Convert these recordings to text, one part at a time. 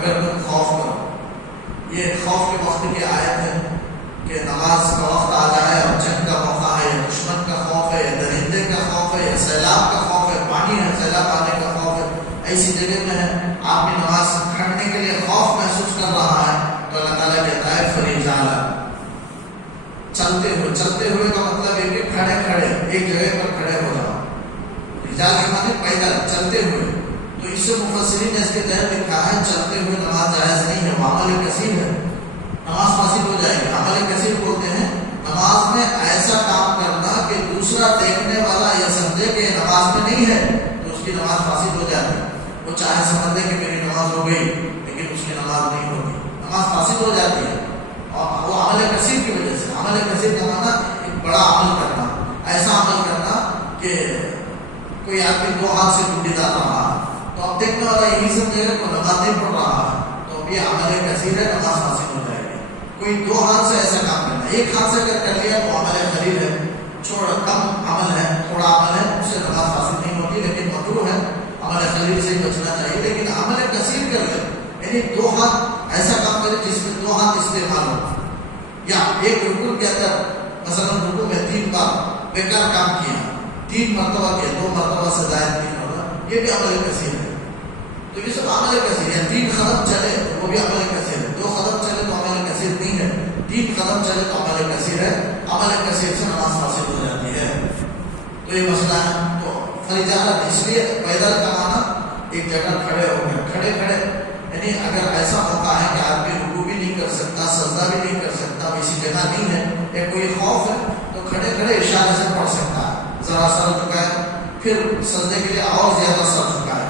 اگر تم خوف کرو. یہ خوف کے وقت کی آیت ہے کہ نماز کا وقت آ جائے اور جنگ کا موقع ہے، یا دشمن کا خوف ہے، یا درندے کا خوف ہے، یا سیلاب کا خوف ہے، پانی ہے، سیلاب آنے کا خوف ہے، ایسی جگہ میں ہے آپ کی نماز کھڑنے کے لیے خوف محسوس کر رہا ہے، تو اللہ تعالیٰ کہتا ہے فریجالا، چلتے ہوئے کا مطلب ہے کہ کھڑے ایک جگہ پر کھڑے ہو جاؤ. رجال کے معنی پیدل چلتے ہوئے. تو اس سے مفسرین نے اس کے تحت لکھا ہے چلتے ہوئے نماز جائز نہیں ہے، وہ عمل کثیر ہے، نماز فاسد ہو جائے گی. عمل کثیر بولتے ہیں نماز میں ایسا کام کرنا کہ دوسرا دیکھنے والا یہ سمجھے کہ نماز میں نہیں ہے تو اس کی نماز فاسد ہو جاتی ہے. وہ چاہے سمجھ لے کہ میری نماز ہو گئی لیکن اس کی نماز نہیں ہوتی، نماز فاسد ہو جاتی ہے. اور وہ عمل کثیر کی وجہ سے. عمل کثیر کا معنی ایک بڑا عمل کرنا، ایسا عمل کرنا کہ کوئی آدمی 2 ہاتھ سے ڈوبی ڈال رہا تو اب دیکھنے والا یہی سمجھے گا کہ نماز نہیں پڑھ رہا ہے تو اب یہ عمل کثیر ہے، نماز فاسد ہو جائے گی. کوئی 2 ہاتھ سے ایسا کام کرنا، 1 ہاتھ سے اگر کر لیا وہ عمل قلیل ہے، کم عمل ہے، تھوڑا عمل ہے، اس سے نماز فاسد نہیں ہوتی لیکن مکروہ ہے، عمل قلیل سے بچنا چاہیے. لیکن عمل کثیر کر لے، یعنی 2 ہاتھ ایسا کام کرے جس میں 2 ہاتھ استعمال ہو، یا ایک رکوع کے اندر مثلا رکوع میں 3 بار بیکار کام کیا، 3 مرتبہ کیا، 2 مرتبہ سے زائد نہیں ہوگا، یہ بھی عمل کثیر ہے. تو یہ سب عمل کثیر ہے. 3 قدم چلے وہ بھی عمل کثیر ہے، 2 قدم چلے تو عمل کثیر نہیں ہے، 3 قدم چلے تو عمل کثیر ہے. عمل کثیر سے نماز فاسد ہو جاتی ہے. تو یہ مسئلہ ہے. تو فریجالا اس لیے پیدل کا معنی ایک جگہ کھڑے ہو گئے، کھڑے یعنی اگر ایسا موقع ہے کہ آدمی رکوع بھی نہیں کر سکتا، سجدہ بھی نہیں کر سکتا، اسی جگہ نہیں ہے یا کوئی خوف ہے تو کھڑے اشارے سے پڑھ سکتا ہے. ذرا سر جھکائے پھر سجدے کے لیے اور زیادہ سر جھکائے.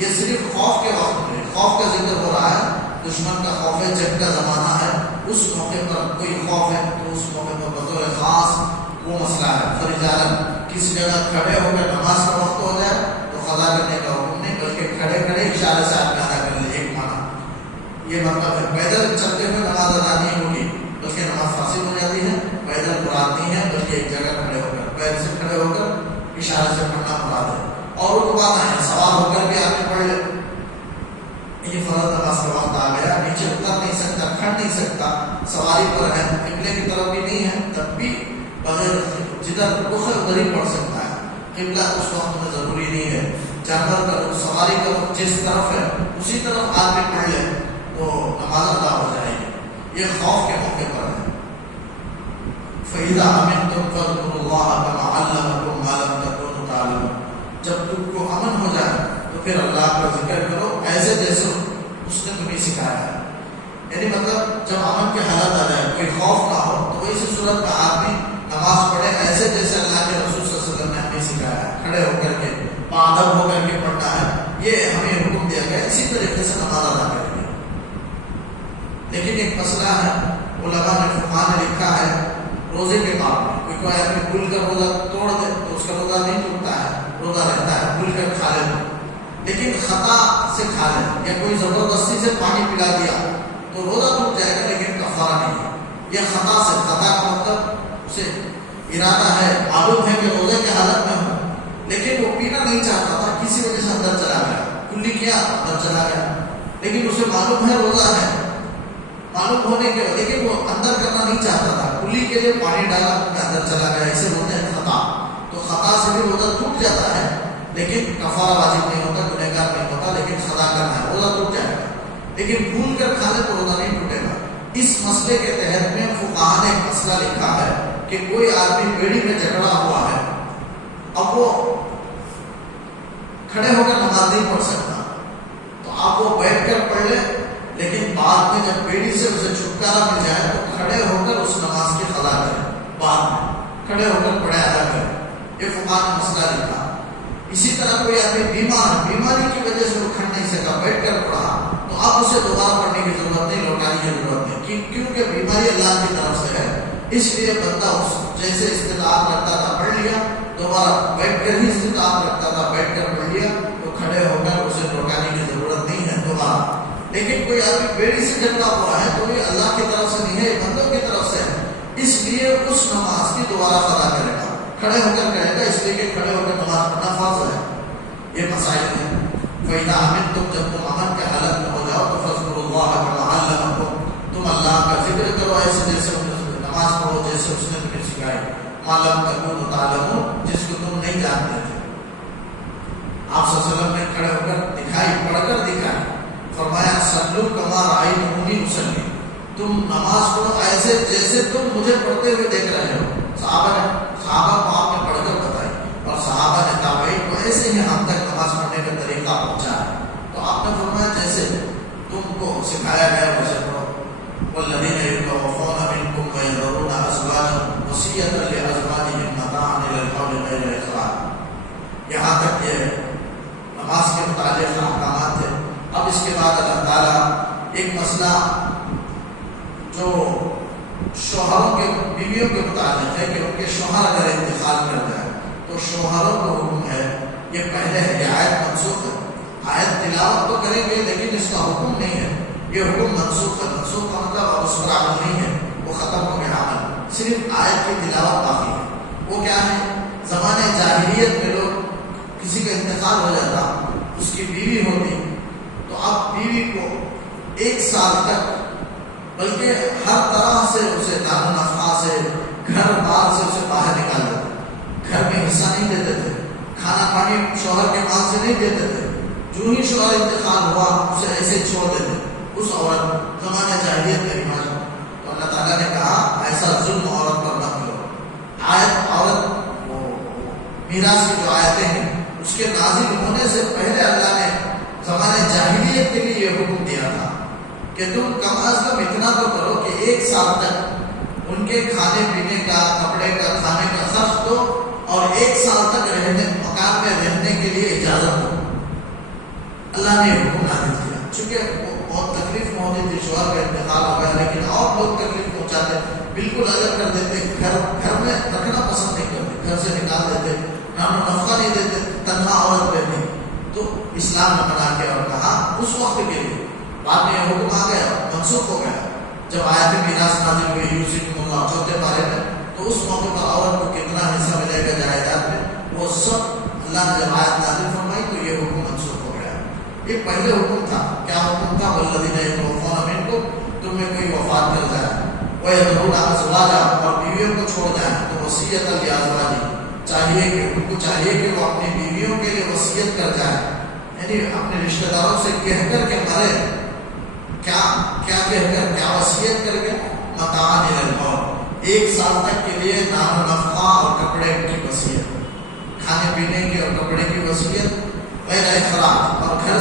یہ صرف خوف کے وقت میں، خوف کا ذکر ہو رہا ہے، دشمن کا خوف ہے، جنگ کا زمانہ ہے، اس موقع پر کوئی خوف ہے تو اس موقع پر بطور خاص وہ مسئلہ ہے. فریجالا کس جگہ کھڑے ہو کر نماز کا وقت ہو جائے تو قضا کرنے کا حکم نہیں، بلکہ کھڑے اشارے سے آپ ادا کر لیں. ایک معنی یہ مطلب ہے پیدل چلتے ہوئے نماز ادا نہیں ہوگی بلکہ نماز فاسد ہو جاتی ہے. پیدل مراد نہیں ہے بلکہ ایک جگہ کھڑے ہو کر، پیر سے کھڑے ہو کر اشارے سے پڑھنا مراد ہے. اور وہ بات ہے سوار ہو کر بھی آگے پڑھ لے، یہ فرض نماز کا وقت آ گیا، نیچے اتر نہیں سکتا، کھڑ نہیں سکتا، سواری پر ہے، قبلے کی طرف بھی نہیں ہے، تب بھی بغیر جدھر رخ ہے ادھر ہی پڑھ سکتا ہے. قبلہ اس وقت میں ضروری نہیں ہے. جانور کا رخ، سواری کا رخ جس طرف ہے اسی طرف آدمی پڑھ لے تو نماز ادا ہو جائے گی. یہ خوف کے موقع پر ہے. فَإِذَا أَمِنْتُمْ فَاذْكُرُوا اللَّهَ كَمَا عَلَّمَكُم مَّا لَمْ تَكُونُوا تَعْلَمُونَ. جب تم کو امن ہو جائے تو پھر اللہ کا ذکر کرو ایسے جیسے اس نے تمہیں سکھایا ہے. یعنی مطلب جب امن کی حالت آ جائے، کوئی خوف نہ ہو، تو اسی صورت میں آدمی نماز پڑھے ایسے جیسے اللہ کے رسول صلی اللہ علیہ وسلم نے ہمیں سکھایا ہے، کھڑے ہو کر کے، باادب ہو کر کے پڑھنا ہے. یہ ہمیں حکم دیا گیا، اسی طریقے سے نماز ادا کریں گے. لیکن ایک مسئلہ ہے، علماء نے، فقہاء نے لکھا ہے روزے کے باب میں کوئی آدمی بھول کر روزہ توڑ دے تو اس کا روزہ نہیں ٹوٹتا ہے، روزہ رہتا ہے، بھول کر کھا لے. لیکن خطا سے کھا لے یا کوئی زبردستی سے پانی پلا دیا تو روزہ ٹوٹ جائے گا لیکن کفارہ نہیں ہے. یہ خطا سے، خطا کا مطلب اسے ارادہ ہے، معلوم ہے کہ روزے کی حالت میں ہو لیکن وہ پینا نہیں چاہتا تھا، کسی وجہ سے اندر چلا گیا، کلی کیا اندر چلا گیا، لیکن اسے معلوم ہے روزہ ہے، معلوم ہونے کے بعد لیکن وہ اندر کرنا نہیں چاہتا تھا، کلی کے لیے پانی ڈالا اندر چلا گیا، اسے بولتے ہیں خطا. تو خطا سے بھی روزہ ٹوٹ جاتا ہے لیکن کفارہ واجب نہیں ہوتا، گنہگار نہیں ہوتا، لیکن خطا کرنا ہے، روزہ ٹوٹ جائے گا. لیکن بھول کر کھا لے تو روزہ نہیں ٹوٹے گا. اس مسئلے کے تحت میں فقہاء نے ایک مسئلہ لکھا ہے کہ کوئی آدمی بیڑی میں جکڑا ہوا ہے، اب وہ کھڑے ہو کر نماز نہیں پڑھ سکتا تو آپ وہ بیٹھ کر پڑھ لے، لیکن بعد میں جب بیڑی سے اسے چھٹکارا مل جائے تو کھڑے ہو کر اس نماز کی قضا کرے، بعد میں کھڑے ہو کر پڑھے ادا کرے. یہ فقہاء نے مسئلہ لکھا. اسی طرح کوئی آدمی بیمار، بیماری کی وجہ سے وہ کھڑ نہیں سکا، بیٹھ کر پڑھا تو اب اسے دوبارہ پڑھنے کی ضرورت نہیں، لوٹانے کی ضرورت نہیں، کیونکہ بیماری اللہ کی طرف سے ہے. اس لیے بندہ اس جیسے استطاعت رکھتا تھا پڑھ لیا، دوبارہ بیٹھ کر ہی استطاعت رکھتا تھا بیٹھ کر پڑھ لیا، تو کھڑے ہو کر اسے لوٹانے کی ضرورت نہیں ہے دوبارہ. لیکن کوئی آدمی بیڑی سے جکڑا ہوا ہے تو یہ اللہ کی طرف سے نہیں ہے، یہ بندوں کی طرف سے ہے، اس لیے اس نماز کی دوبارہ قضا کرے گا، کھڑے ہو کر کرے گا، اس لیے کہ کھڑے ہو کر نماز پڑھنا فرض ہے. یہ مسائل ہیں. فَإِذَا أَمِنْتُمْ، جب تم امن کے حالت میں ہو جاؤ تو نماز پڑھو جیسے اس نے تمہیں سکھائی، معلوم تکونوا تعلمون، جس کو تم نہیں جانتے تھے۔ آپ صلی اللہ علیہ وسلم نے کھڑے ہو کر دکھائی، پڑھ کر دکھائی، فرمایا صلو کما رأیتمونی اصلی، تم نماز پڑھو ایسے جیسے تم مجھے پڑھتے ہوئے دیکھ رہے ہو۔ صحابہ کو آپ نے پڑھ کر بتائی، اور صحابہ نے تابعین کو ایسے ہی ہم تک نماز پڑھنے کا طریقہ پہنچایا۔ تو آپ نے فرمایا جیسے تم کو سکھایا گیا ویسے پڑھو۔ والذین یتوفون منکم ویذرون ازواجا وصیۃ لازواجہم متاعا الی الحول غیر اخراج۔ یہاں تک یہ نماز کے متعلق احکامات تھے۔ اب اس کے بعد اللہ تعالیٰ ایک مسئلہ جو شوہروں کے بیویوں کے متعلق ہے کہ ان کے شوہر اگر انتقال کر جائے تو شوہروں کو حکم ہے، یہ پہلے ہے، یہ آیت منسوخ ہے۔ آیت تلاوت تو کریں گے لیکن اس کا حکم نہیں ہے، یہ حکم منسوخ ہے۔ منسوخ کا مطلب اب اس پر عمل نہیں ہے، وہ ختم ہو گیا عمل، صرف آیت کی تلاوت باقی ہے۔ وہ کیا ہے؟ زمانے جاہلیت میں لوگ کسی کا انتقال ہو جاتا، اس کی بیوی ہوتی، تو اب بیوی کو 1 سال تک بلکہ ہر طرح سے اسے دار و نفقہ سے، گھر بار سے اسے باہر نکال دیتے، گھر میں حصہ نہیں دیتے تھے، کھانا پانی شوہر کے مال سے نہیں دیتے تھے۔ جو ہی شوہر انتقال ہوا اسے ایسے چھوڑ دیتے اس عورت، زمانے جاہلیت میں رواج۔ تو اللہ تعالیٰ نے کہا ایسا ظلم عورت پر مت کرو۔ آیت عورت میراث کی جو آیتیں ہیں اس کے نازل ہونے سے پہلے اللہ نے زمانے جاہلیت کے لیے یہ حکم دیا تھا کہ تم کم از کم اتنا تو کرو کہ 1 سال تک ان کے کھانے پینے کا، کپڑے کا، کھانے کا خرچ دو، اور 1 سال تک رہنے مکان میں رہنے کے لیے اجازت دو۔ اللہ نے حکم نازل کیا، چونکہ وہ بہت تکلیف میں ہوتی تھی، شوہر کا انتقال ہو گیا، لیکن اور لوگ تکلیف پہنچاتے، بالکل الگ کر دیتے، گھر میں رکھنا پسند نہیں کرتے، گھر سے نکال دیتے، نام و نفقہ نہیں دیتے، تنہا عورت رہتی۔ تو اسلام نے منع کیا اور کہا اس وقت کے لیے، بعد میں یہ حکم آ گیا، منسوخ ہو گیا جب آیت میراث نازل ہوئی یوسفکم اللہ چوتھے پارے میں، تو اس موقع پر عورت کو کتنا حصہ ملے گا جائیداد میں، وہ سب اللہ نے جب آیت نازل فرمائی تو یہ حکم منسوخ ہو گیا۔ یہ پہلے حکم تھا، کیا حکم تھا؟ والذین یتوفون منکم، تم میں کوئی وفات کر جائے، ویذرون ازواجا، اور بیویوں کو چھوڑ جائیں، تو وصیۃ لازواجہم، چاہیے کہ ان کو چاہیے کہ وہ اپنی بیویوں کے لیے وصیت کر جائیں، یعنی اپنے رشتہ داروں سے کہہ کر کے مرے۔ کیا کہہ کر، کیا وصیت کر کے؟ متاعا الی الحول، 1 سال تک کے لیے نام و نفقہ اور کپڑے کی وصیت، کھانے پینے کی اور کپڑے کی وصیت، غیر اخراج، اور گھر